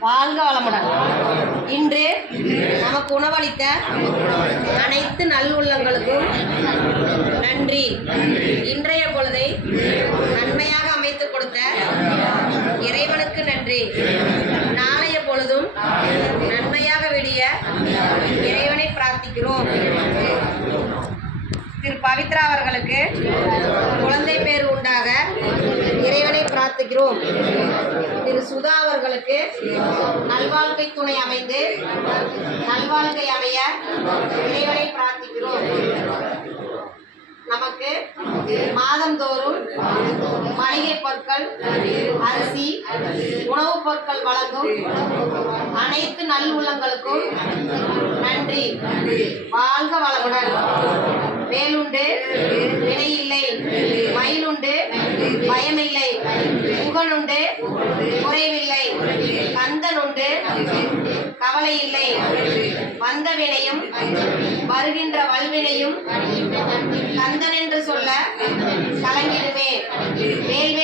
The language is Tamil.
வாழ்க வளமுடன். இன்று நமக்கு உணவளித்த அனைத்து நல்லுள்ளங்களுக்கும் நன்றி. இன்றைய பொழுதை நன்மையாக அமைத்துக் கொடுத்த இறைவனுக்கு நன்றி. நாளைய பொழுதும் நன்மையாக விடிய இறைவனை பிரார்த்திக்கிறோம். திரு பவித்ரா அவர்களுக்கு குழந்தை பேர் உண்டாக இறைவனை பிரார்த்திக்கிறோம். திரு சுதா அவர்களுக்கு நல்வாழ்க்கை துணை அமைந்து நல்வாழ்க்கை அமைய இறைவனை பிரார்த்திக்கிறோம். நமக்கு மாதந்தோறும் மளிகை பொருட்கள், அரிசி, உணவுப் பொருட்கள் வழங்கும் அனைத்து நல்லுள்ளங்களுக்கும் நன்றி. வாழ்க வளமுடன். வேலுண்டு வினையில்லை, மயிலுண்டு பயமில்லை, புகனுண்டு குறைவில்லை, கந்தனுண்டு கவலை இல்லை, வந்த வினையும் வருகின்ற வல்வினையும் கந்தன் என்று சொல்ல கலங்கிடுமே. வேல்